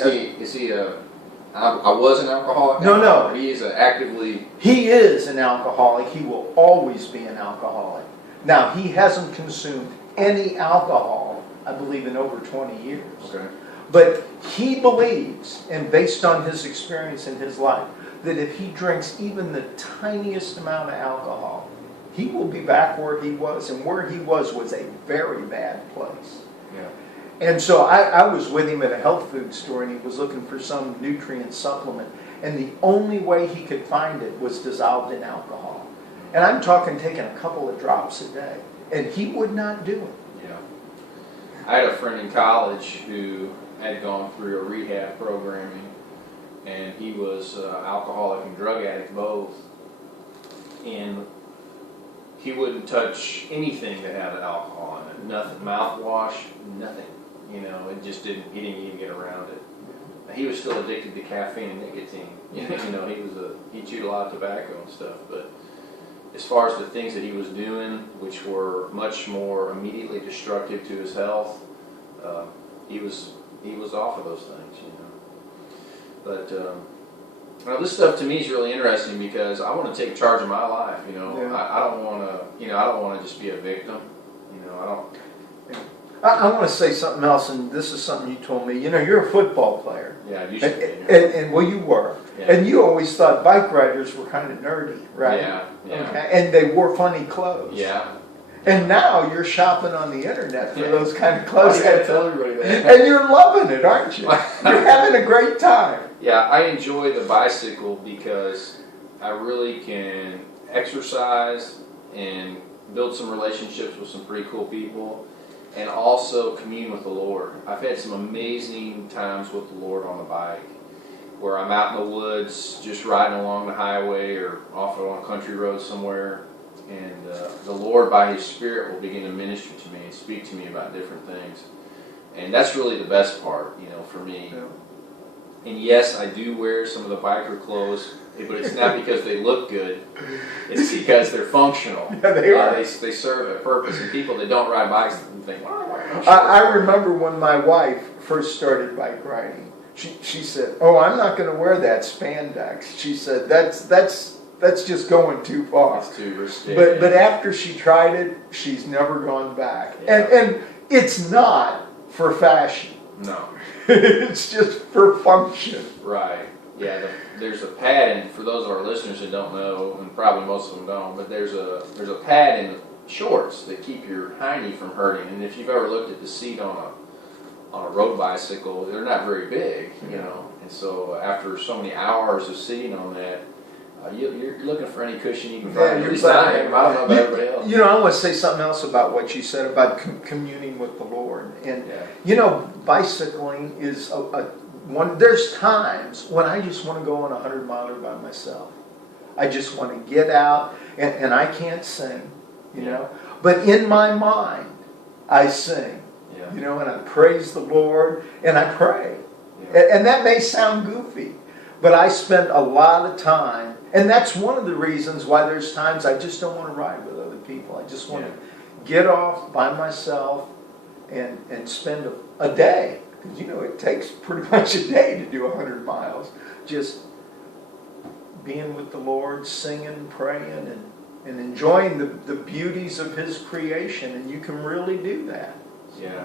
I was an alcoholic. No. He is actively. He is an alcoholic. He will always be an alcoholic. Now he hasn't consumed any alcohol, I believe, in over 20 years. Okay. But he believes, and based on his experience in his life, that if he drinks even the tiniest amount of alcohol, he will be back where he was, and where he was a very bad place. Yeah. And so I was with him at a health food store, and he was looking for some nutrient supplement, and the only way he could find it was dissolved in alcohol. And I'm talking taking a couple of drops a day, and he would not do it. Yeah. I had a friend in college who had gone through a rehab programming, and he was alcoholic and drug addict both, and he wouldn't touch anything that had alcohol in it. Nothing, mouthwash, nothing. It just he didn't even get around it. He was still addicted to caffeine and nicotine. He chewed a lot of tobacco and stuff, but as far as the things that he was doing, which were much more immediately destructive to his health, he was off of those things. But this stuff to me is really interesting because I want to take charge of my life. Yeah. I don't want to. I don't want to just be a victim. I don't. I want to say something else, and this is something you told me. You're a football player. Yeah, you should be. And well, you were. Yeah. And you always thought bike riders were kind of nerdy, right? Yeah. Okay. And they wore funny clothes. Yeah. And now you're shopping on the internet for those kind of clothes. I gotta tell everybody that. And you're loving it, aren't you? You're having a great time. Yeah, I enjoy the bicycle because I really can exercise and build some relationships with some pretty cool people, and also commune with the Lord. I've had some amazing times with the Lord on the bike, where I'm out in the woods just riding along the highway or off on a country road somewhere, and the Lord by His Spirit will begin to minister to me and speak to me about different things. And that's really the best part, for me. Yeah. And yes, I do wear some of the biker clothes, but it's not because they look good. It's because they're functional. Yeah, they are. They serve a purpose, and people that don't ride bikes think, I remember when my wife first started bike riding, she said, "Oh, I'm not going to wear that spandex." She said, "That's that's just going too far. It's too risky. But after she tried it, she's never gone back. Yeah. And it's not for fashion. No. It's just for function. Right. Yeah. There's a pad, and for those of our listeners that don't know, and probably most of them don't, but there's a pad in the shorts that keep your hiney from hurting. And if you've ever looked at the seat on a road bicycle, they're not very big, you know. And so after so many hours of sitting on that, you're looking for any cushion you can find. At least I am. I don't know about everybody else. You know, I want to say something else about what you said about communing with the Lord. And, Yeah. you know, bicycling is one. There's times when I just want to go on a 100-miler by myself. I just want to get out, and I can't sing, you know. But in my mind, I sing, you know, and I praise the Lord, and I pray. Yeah. And that may sound goofy, but I spend a lot of time, and that's one of the reasons why there's times I just don't want to ride with other people. I just want to get off by myself and spend a day, because, you know, it takes pretty much a day to do 100 miles, just being with the Lord, singing, praying, and enjoying the beauties of His creation, and you can really do that. Yeah.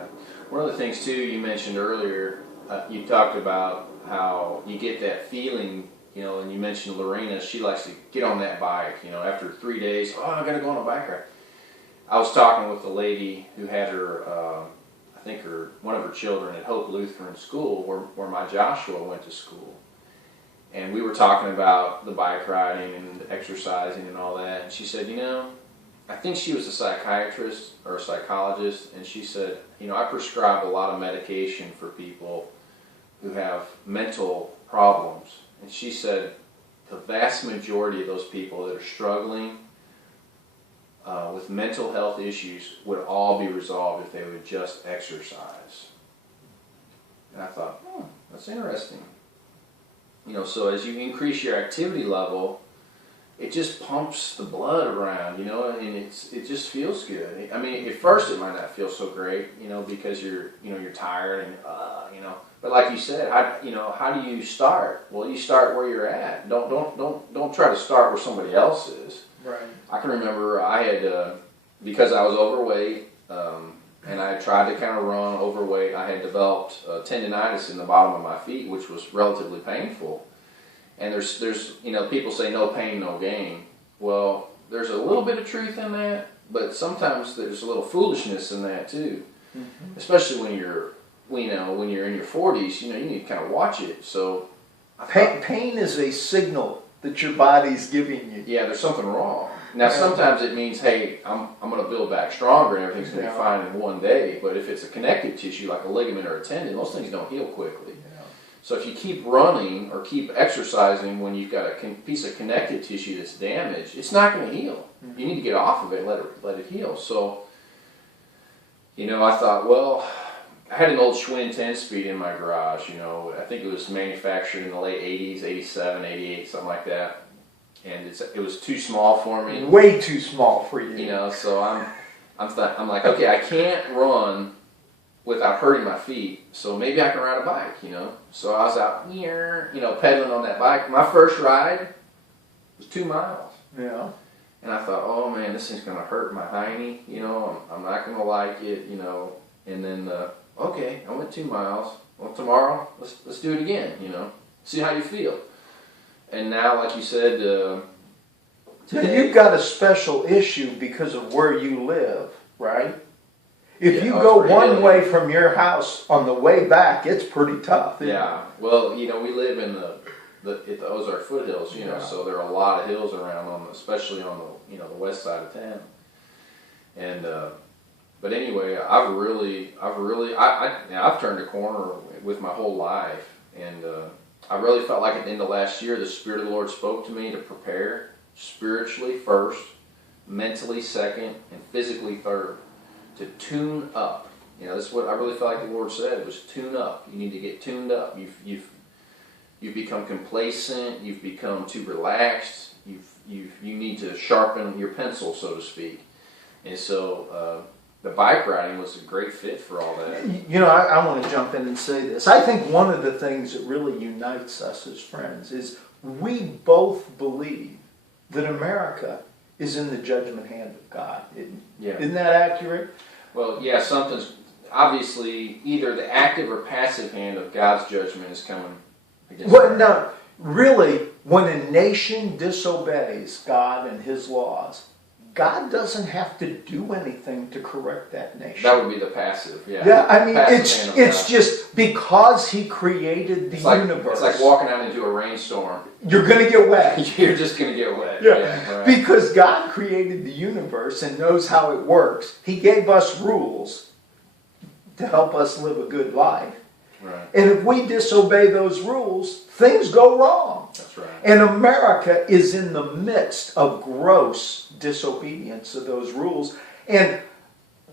One of the things, too, you mentioned earlier, you talked about how you get that feeling, you know, and you mentioned Lorena, she likes to get on that bike, you know, after 3 days, I got to go on a bike ride. I was talking with a lady who had her, I think one of her children at Hope Lutheran School, where my Joshua went to school. And we were talking about the bike riding and exercising and all that, and she said, you know, I think she was a psychiatrist or a psychologist, and she said, you know, I prescribe a lot of medication for people who have mental problems. And she said the vast majority of those people that are struggling with mental health issues would all be resolved if they would just exercise. And I thought, that's interesting. You know, so as you increase your activity level, it just pumps the blood around, you know, and it just feels good. I mean, at first it might not feel so great, you know, because you're tired and you know. But like you said, how do you start? Well, you start where you're at. Don't try to start where somebody else is. Right. I can remember I had because I was overweight and I tried to kind of run overweight. I had developed tendinitis in the bottom of my feet, which was relatively painful. And there's you know, people say no pain, no gain. Well, there's a little bit of truth in that, but sometimes there's a little foolishness in that too. Mm-hmm. Especially when you're in your 40s, you know, you need to kind of watch it. So pain is a signal that your body's giving you. Yeah, there's something wrong. Now, sometimes it means, hey, I'm going to build back stronger and everything's going to be fine in one day. But if it's a connective tissue like a ligament or a tendon, those things don't heal quickly. So if you keep running or keep exercising when you've got a piece of connective tissue that's damaged, it's not going to heal. Mm-hmm. You need to get off of it and let it heal. So, you know, I thought, well, I had an old Schwinn 10-speed in my garage, you know. I think it was manufactured in the late 80s, 87, 88, something like that. And it was too small for me. Way too small for you. You know, so I'm like, okay, I can't run without hurting my feet, so maybe I can ride a bike, you know. So I was out, you know, pedaling on that bike. My first ride was 2 miles. Yeah. And I thought, oh man, this thing's going to hurt my hiney, you know. I'm not going to like it, you know. And then, okay, I went 2 miles. Well, tomorrow, let's do it again, you know. See how you feel. And now, like you said, today, you've got a special issue because of where you live, right? If you go one way from your house, on the way back, it's pretty tough. Yeah. Well, you know, we live in at the Ozark foothills, you know, so there are a lot of hills around especially on the the west side of town. And but anyway, I've turned a corner with my whole life, and I really felt like at the end of last year, the Spirit of the Lord spoke to me to prepare spiritually first, mentally second, and physically third. To tune up. You know, this is what I really felt like the Lord said, was tune up. You need to get tuned up. You've become complacent, you've become too relaxed, you need to sharpen your pencil, so to speak. And so the bike riding was a great fit for all that. You know, I want to jump in and say this. I think one of the things that really unites us as friends is we both believe that America is in the judgment hand of God. Yeah. Isn't that accurate? Well, yeah, something's obviously either the active or passive hand of God's judgment is coming against Well, America. no, really, when a nation disobeys God and His laws, God doesn't have to do anything to correct that nation. That would be the passive, yeah. Yeah, I mean, Passive hand of it's God. just because He created the universe. It's like walking out into a rainstorm. You're going to get wet. You're just going to get wet. Yeah, Right. because God created the universe and knows how it works. He gave us rules to help us live a good life. Right. And if we disobey those rules, things go wrong. That's right. And America is in the midst of gross disobedience of those rules. And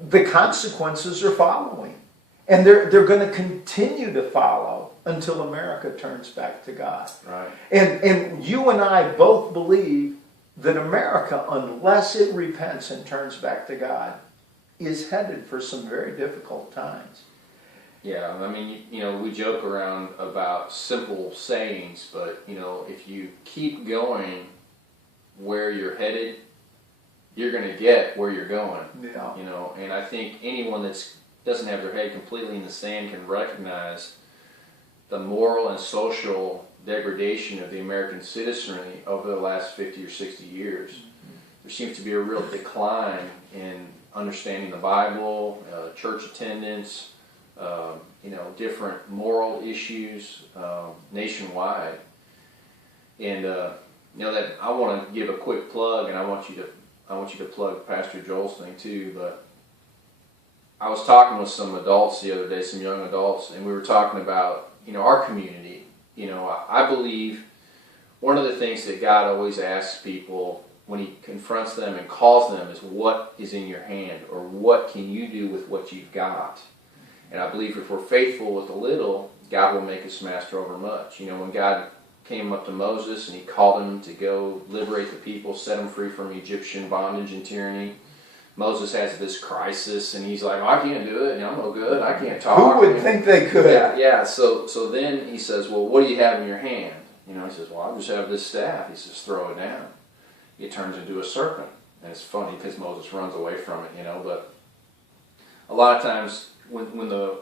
the consequences are following. And they're going to continue to follow until America turns back to God. Right. And you and I both believe that America, unless it repents and turns back to God, is headed for some very difficult times. Yeah, I mean, we joke around about simple sayings, but, if you keep going where you're headed, you're going to get where you're going. Yeah. And I think anyone that doesn't have their head completely in the sand can recognize the moral and social degradation of the American citizenry over the last 50 or 60 years. There seems to be a real decline in understanding the Bible, church attendance, different moral issues nationwide. And that I want to give a quick plug, and I want you to plug Pastor Joel's thing too. But I was talking with some adults the other day, some young adults, and we were talking about our community. I believe one of the things that God always asks people when He confronts them and calls them is, what is in your hand, or what can you do with what you've got? And I believe if we're faithful with a little, God will make us master over much. When God came up to Moses and He called him to go liberate the people, set them free from Egyptian bondage and tyranny, Moses has this crisis, and he's like, I can't do it, I'm no good, I can't talk. Who would think they could? Yeah. So then he says, well, what do you have in your hand? He says, well, I just have this staff. He says, throw it down. It turns into a serpent. And it's funny because Moses runs away from it, but a lot of times when the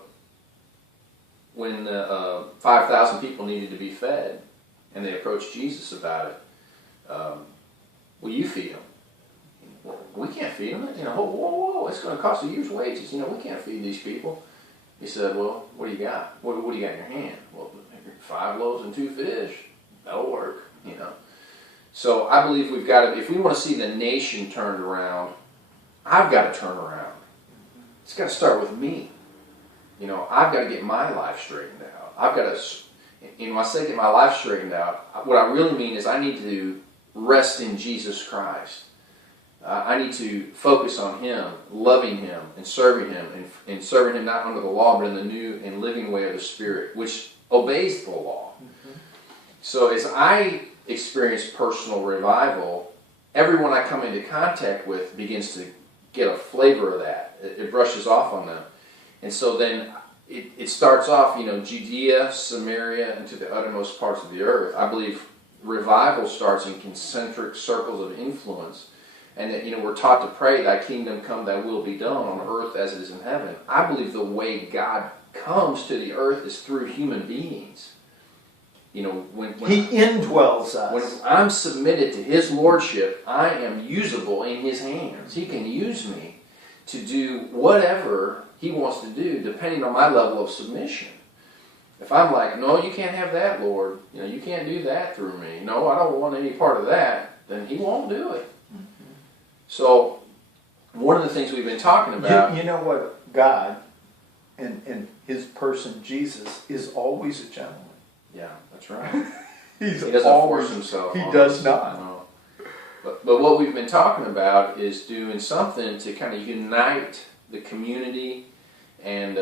5,000 people needed to be fed, and they approached Jesus about it, will you feed them? Well, we can't feed them. Whoa, it's going to cost a year's wages. We can't feed these people. He said, well, what do you got? What do you got in your hand? Well, 5 loaves and 2 fish. That'll work, So I believe we've got to, if we want to see the nation turned around, I've got to turn around. It's got to start with me. I've got to get my life straightened out. I've got to, when I say get my life straightened out, what I really mean is I need to rest in Jesus Christ. I need to focus on Him, loving Him, and serving Him, and serving Him not under the law, but in the new and living way of the Spirit, which obeys the law. Mm-hmm. So as I experience personal revival, everyone I come into contact with begins to get a flavor of that. It brushes off on them. And so then it starts off, Judea, Samaria, and to the uttermost parts of the earth. I believe revival starts in concentric circles of influence. And that, we're taught to pray, thy kingdom come, thy will be done on earth as it is in heaven. I believe the way God comes to the earth is through human beings. When He indwells us. When I'm submitted to His lordship, I am usable in His hands. He can use me to do whatever He wants to do, depending on my level of submission. If I'm like, no, you can't have that, Lord. You can't do that through me. No, I don't want any part of that. Then He won't do it. So, one of the things we've been talking about... You know what? God, and His person, Jesus, is always a gentleman. Yeah, that's right. He doesn't force Himself. He does not. No. But what we've been talking about is doing something to kind of unite the community. And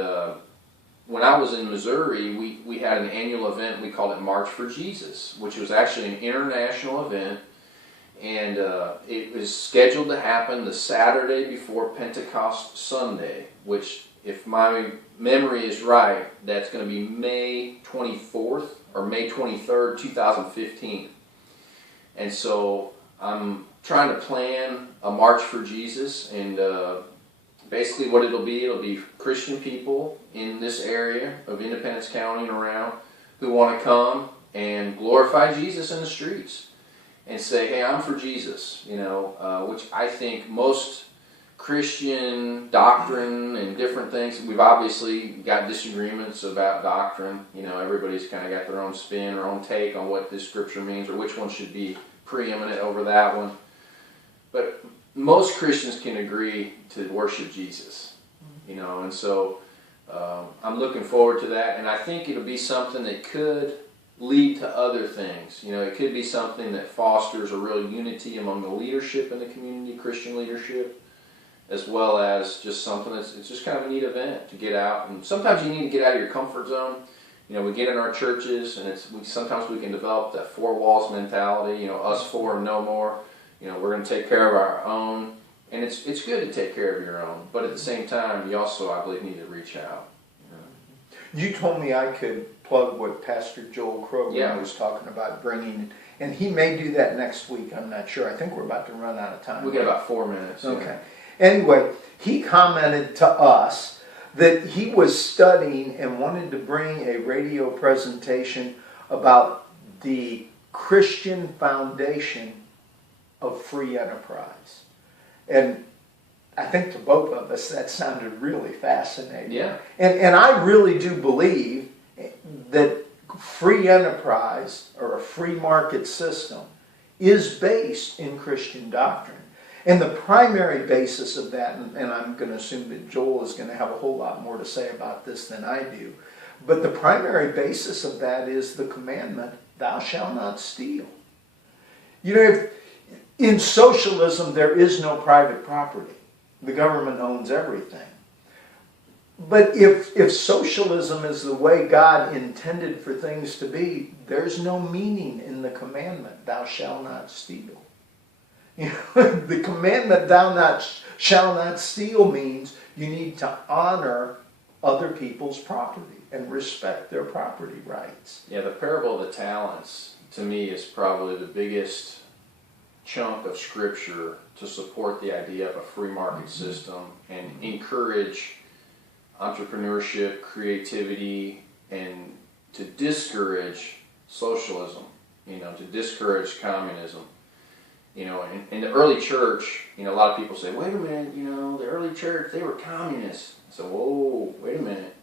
when I was in Missouri, we had an annual event, we called it March for Jesus, which was actually an international event. And it was scheduled to happen the Saturday before Pentecost Sunday, which, if my memory is right, that's going to be May 24th or May 23rd, 2015. And so I'm trying to plan a March for Jesus, and basically what it'll be Christian people in this area of Independence County and around who want to come and glorify Jesus in the streets and say, hey, I'm for Jesus, which I think most Christian doctrine and different things, we've obviously got disagreements about doctrine. Everybody's kind of got their own spin or own take on what this scripture means or which one should be preeminent over that one. But most Christians can agree to worship Jesus, and so I'm looking forward to that, and I think it'll be something that could lead to other things. It could be something that fosters a real unity among the leadership in the community, Christian leadership, as well as just something it's just kind of a neat event to get out. And sometimes you need to get out of your comfort zone. We get in our churches, and sometimes we can develop that four walls mentality, us four and no more. We're going to take care of our own. And it's good to take care of your own. But at the same time, you also, I believe, need to reach out. You told me I could plug what Pastor Joel Kroger was talking about bringing, and he may do that next week. I'm not sure. I think we're about to run out of time. We got about 4 minutes. Okay. Yeah. Anyway, he commented to us that he was studying and wanted to bring a radio presentation about the Christian foundation of free enterprise. And I think to both of us that sounded really fascinating. Yeah. And I really do believe that free enterprise or a free market system is based in Christian doctrine. And the primary basis of that, and I'm going to assume that Joel is going to have a whole lot more to say about this than I do, but the primary basis of that is the commandment, thou shalt not steal. In socialism, there is no private property. The government owns everything. But if socialism is the way God intended for things to be, there's no meaning in the commandment, thou shalt not steal. The commandment, thou shalt not steal, means you need to honor other people's property and respect their property rights. Yeah, the parable of the talents, to me, is probably the biggest chunk of scripture to support the idea of a free market system and encourage entrepreneurship, creativity, and to discourage socialism, to discourage communism. In the early church, a lot of people say, wait a minute, the early church, they were communists. So, whoa, wait a minute.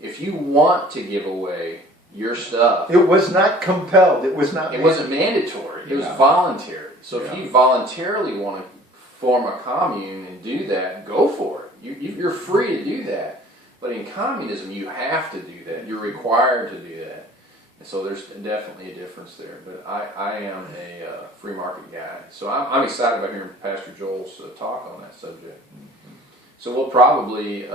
If you want to give away your stuff... It was not compelled. It was not... It wasn't mandatory. It was voluntary. So if you voluntarily want to form a commune and do that, go for it. You're free to do that. But in communism, you have to do that. You're required to do that. And so there's definitely a difference there. But I am a free market guy. So I'm excited about hearing Pastor Joel's talk on that subject. So we'll probably,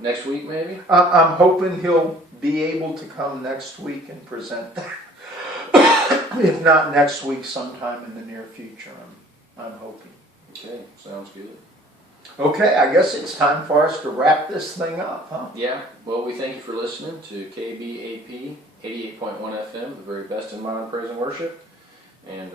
next week maybe? I'm hoping he'll be able to come next week and present that. If not next week, sometime in the near future, I'm hoping. Okay, sounds good. Okay, I guess it's time for us to wrap this thing up, huh? Yeah, well, we thank you for listening to KBAP 88.1 FM, the very best in modern praise and worship. And